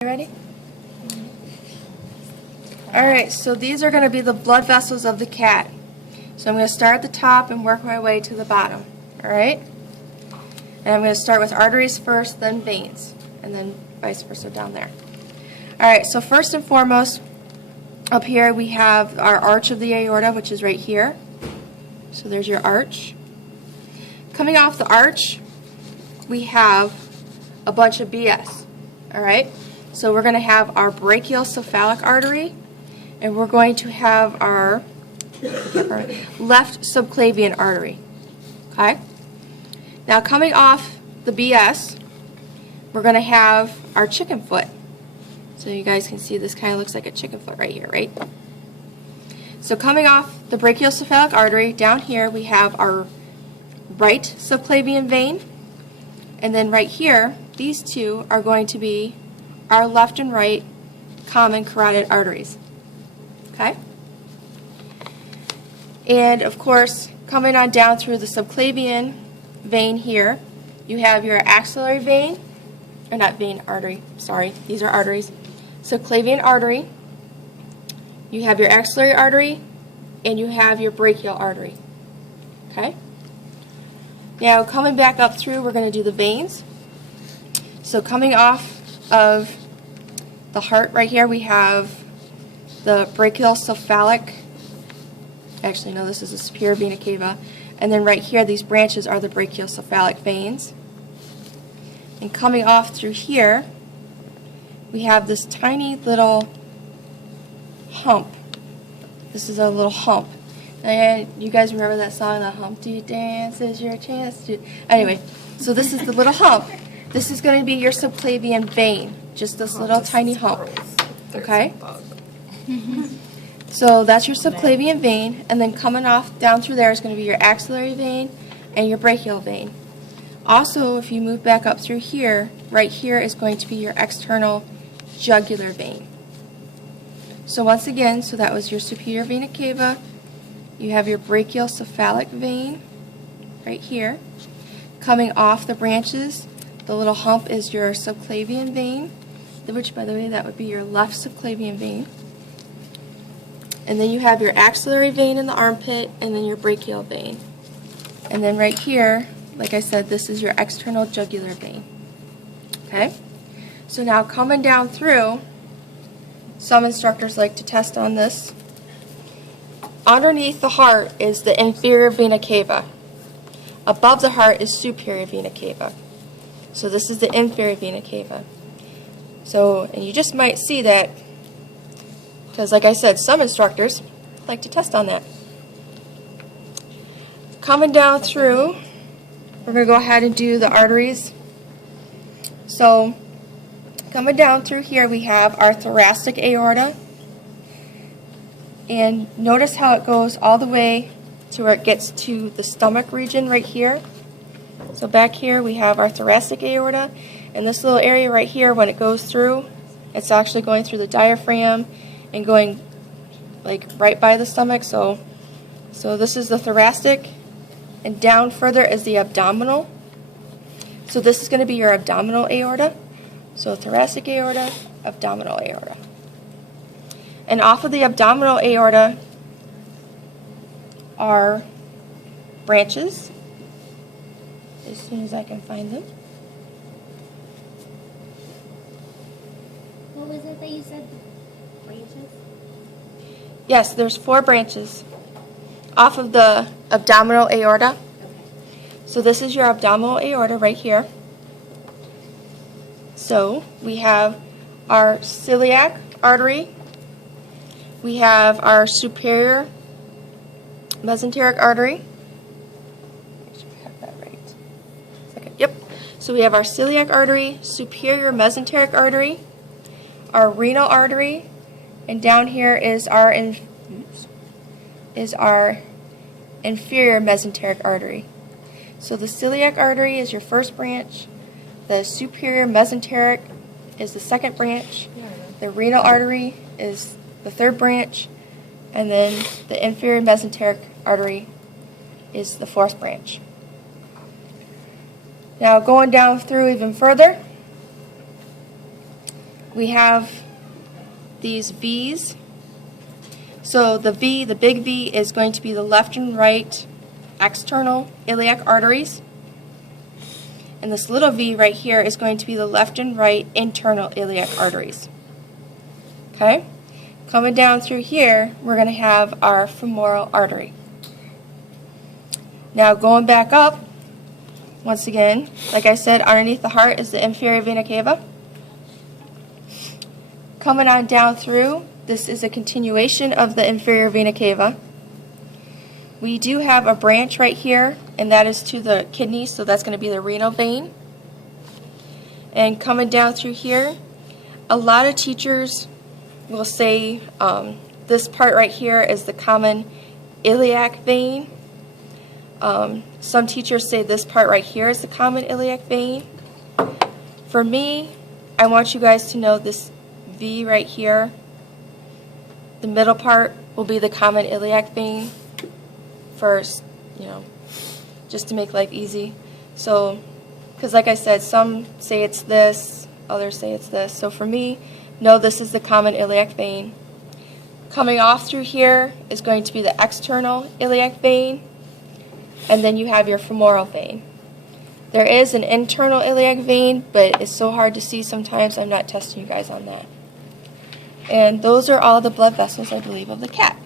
You ready? Alright, so these are going to be the blood vessels of the cat. So I'm going to start at the top and work my way to the bottom. Alright? And I'm going to start with arteries first, then veins, and then vice versa down there. Alright, so first and foremost, up here we have our arch of the aorta, which is right here. So there's your arch. Coming off the arch, we have a bunch of BS. Alright? So we're going to have our brachiocephalic artery, and we're going to have our left subclavian artery. Okay? Now coming off the BS, we're going to have our chicken foot. So you guys can see this kind of looks like a chicken foot right here, right? So coming off the brachiocephalic artery, down here we have our right subclavian vein, and then right here, these two are going to be our left and right common carotid arteries. Okay? And of course, coming on down through the subclavian vein here, you have your axillary vein, or not vein, artery, sorry, these are arteries. Subclavian artery, you have your axillary artery, and you have your brachial artery. Okay? Now coming back up through, we're going to do the veins. So coming off of the heart right here, we have the brachiocephalic, actually no, this is the superior vena cava, and then right here these branches are the brachiocephalic veins. And coming off through here, we have this tiny little hump. This is a little hump. And you guys remember that song, The Humpty Dance is your chance to... Anyway, so this is the little hump. This is going to be your subclavian vein, just this little tiny hump. Okay? So that's your subclavian vein, and then coming off down through there is going to be your axillary vein and your brachial vein. Also, if you move back up through here, right here is going to be your external jugular vein. So once again, so that was your superior vena cava. You have your brachiocephalic vein right here. Coming off the branches, the little hump is your subclavian vein, which, by the way, that would be your left subclavian vein. And then you have your axillary vein in the armpit, and then your brachial vein. And then right here, like I said, this is your external jugular vein. Okay? So now coming down through, some instructors like to test on this. Underneath the heart is the inferior vena cava. Above the heart is superior vena cava. So this is the inferior vena cava. So, and you just might see that, because like I said, some instructors like to test on that. Coming down through, we're going to go ahead and do the arteries. So, coming down through here, we have our thoracic aorta. And notice how it goes all the way to where it gets to the stomach region right here. So back here we have our thoracic aorta, and this little area right here, when it goes through, it's actually going through the diaphragm and going like right by the stomach. So this is the thoracic, and down further is the abdominal. So this is going to be your abdominal aorta. So thoracic aorta, abdominal aorta. And off of the abdominal aorta are branches, as soon as I can find them. What was it that you said? Branches? Yes, there's 4 branches off of the abdominal aorta. Okay. So this is your abdominal aorta right here. So we have our celiac artery. We have our superior mesenteric artery. Make sure I have that right. Second. Yep. So we have our celiac artery, superior mesenteric artery, our renal artery, and down here is our inferior mesenteric artery. So the celiac artery is your first branch, the superior mesenteric is the second branch, the renal artery is the third branch, and then the inferior mesenteric artery is the fourth branch. Now going down through even further, we have these V's. So the V, the big V, is going to be the left and right external iliac arteries. And this little V right here is going to be the left and right internal iliac arteries. Okay? Coming down through here, we're going to have our femoral artery. Now going back up, once again, like I said, underneath the heart is the inferior vena cava. Coming on down through, this is a continuation of the inferior vena cava. We do have a branch right here, and that is to the kidneys, so that's going to be the renal vein. And coming down through here, a lot of teachers will say this part right here is the common iliac vein. Some teachers say this part right here is the common iliac vein. For me, I want you guys to know this V right here, the middle part will be the common iliac vein first, just to make life easy. So, because like I said, some say it's this, others say it's this. So for me, no, this is the common iliac vein. Coming off through here is going to be the external iliac vein, and then you have your femoral vein. There is an internal iliac vein, but it's so hard to see sometimes, I'm not testing you guys on that. And those are all the blood vessels, I believe, of the cat.